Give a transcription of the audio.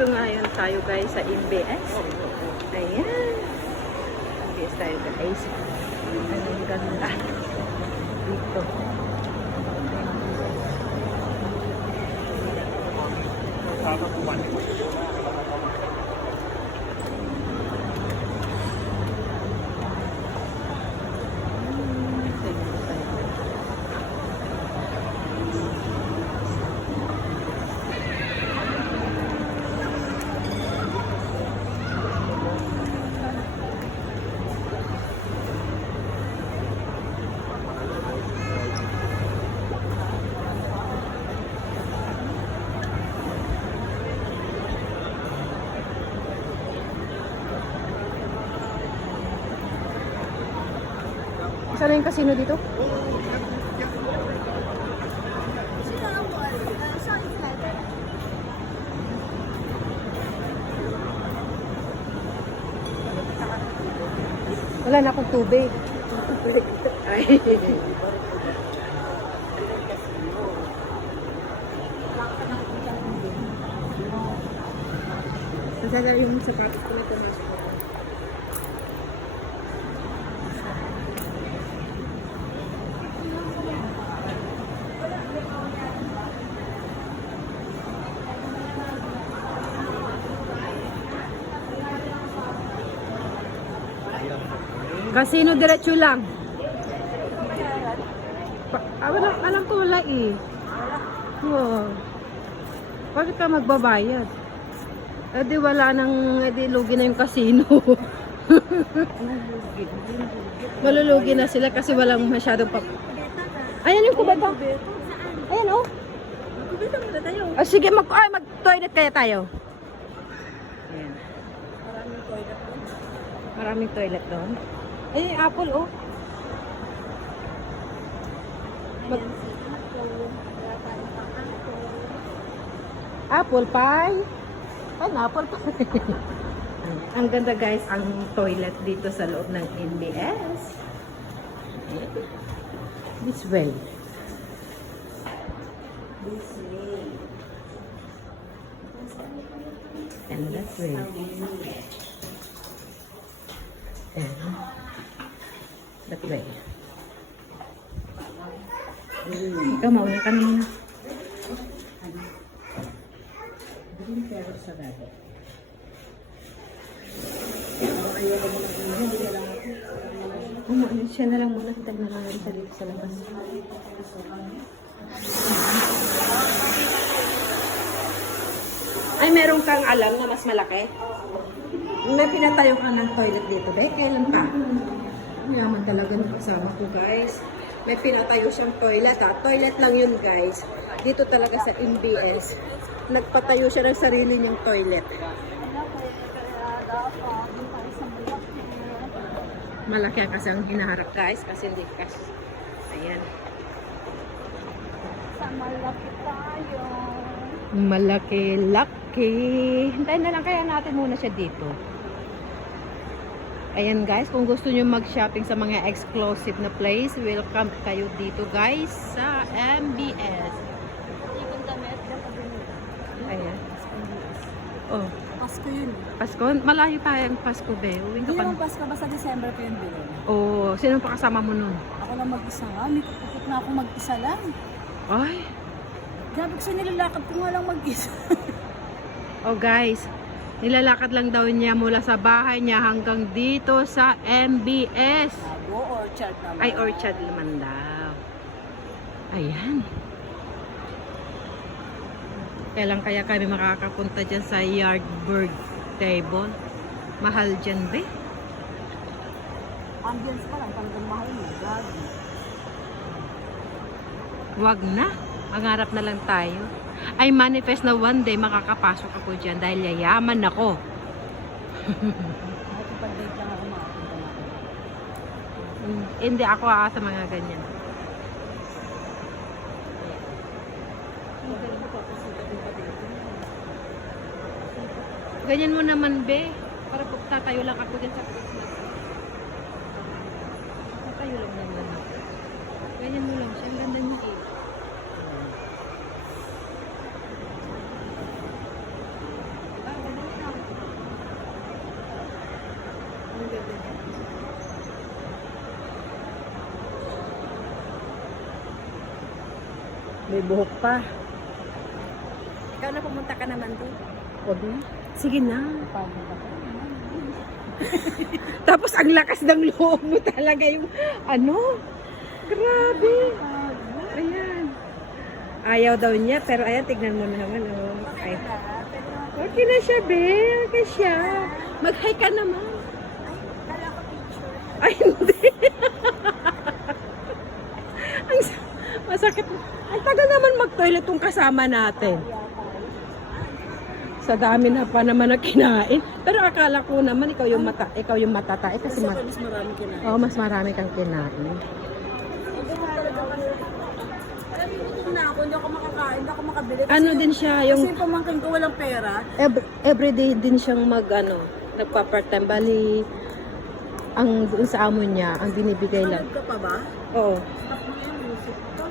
Dito ngayon tayo guys sa MBS. Ayan. MBS tayo guys. Ang ganda. Dito. Saan yung casino dito? Wala na akong tubig. Ay. Masala yung sapatos ko na tumasok. Casino diretso lang. Alam ko wala eh. Wow. Bakit ka magbabayad? Eh di wala nang, eh di lugi na yung casino. Malulugi na sila kasi walang masyadong Ayan yung kubeta. Ayan oh. Kubeta muna tayo. Ah, sige, mag-toilet kaya tayo. Ayan. Maraming toilet doon. Maraming toilet doon. Ay, apple, oh. Apple pie. Apple pie. Ang ganda guys, ang toilet dito sa loob ng MBS. This way. This way. And that way. And that way. Ikaw, mauna ka na muna. Green pero sa dati. Siya na lang muna. Kita na lang rin sa dito sa labas. Ay, meron kang alam na mas malaki? May pinatayo ka ng toilet dito, be? Kailan pa? Yaman talaga ng kasama ko, guys. May pinatayo siyang toilet, ha? Toilet lang yun, guys. Dito talaga sa MBS. Nagpatayo siya ng sarili niyang toilet. Malaki kasi ang hinaharap, guys. Kasi hindi kasi. Ayan. Malaki tayo. Malaki-laki. Hintayin na lang kaya natin muna siya dito. Ayan guys, kung gusto nyo mag-shopping sa mga exclusive na place, welcome kayo dito guys sa MBS. Ayan. Oh. Pasko yun. Pasko? Malayo tayong Pasko, be. Uwing ka Hindi pa. naman Pasko, basta December pa yun bilhin. Oh, sino pa kasama mo nun? Ako lang mag-isa nga. May kupukot na ako mag-isa lang. Ay. Grabe kasi nilalakad ko nga lang mag-isa. Oh guys, nilalakad lang daw niya mula sa bahay niya hanggang dito sa MBS. Go Orchard naman. Ay, Orchard naman daw. Ayan. Kailan kaya kami makakapunta dyan sa Yardbird table? Mahal dyan, be? Ambience pa lang, talagang mahal mo. Grabe. Wag na. Mangarap na lang tayo. I manifest na one day makakapasok ako dyan dahil yayaman ako. Kahit ipag-date lang ako makapunta na ako. Hindi ako sa mga ganyan. Ganyan mo naman, be. Para tatayo lang ako dyan sa Christmas. Tatayo lang naman ako. Ganyan mo lang siya. Ang ganda niya eh. May buhok pa. Ikaw na pumunta ka naman doon. O di? Sige na. Pagod ako. Tapos ang lakas ng loob mo talaga yung ano. Grabe. Ayan. Ayaw daw niya, pero ayan, tignan mo naman. Oh. Ay. Okay na siya, be. Okay siya. Mag-hi ka naman. Ay, hindi. Masakit. Ang tagal naman mag-toilet tong kasama natin. Sa dami na pa naman na kinain. Pero akala ko naman ikaw yung matatae kasi Mas marami kinain. mas marami kang kinain. Na ako, hindi ako makakain, hindi ako makabili. Ano din siya, yung Kasi yung pamangkin ko walang pera. everyday din siyang nagpa-part-time. Bali, ang doon sa amo niya, ang binibigay lang. Alam ka pa ba? Oo. Stop mo yung music ko.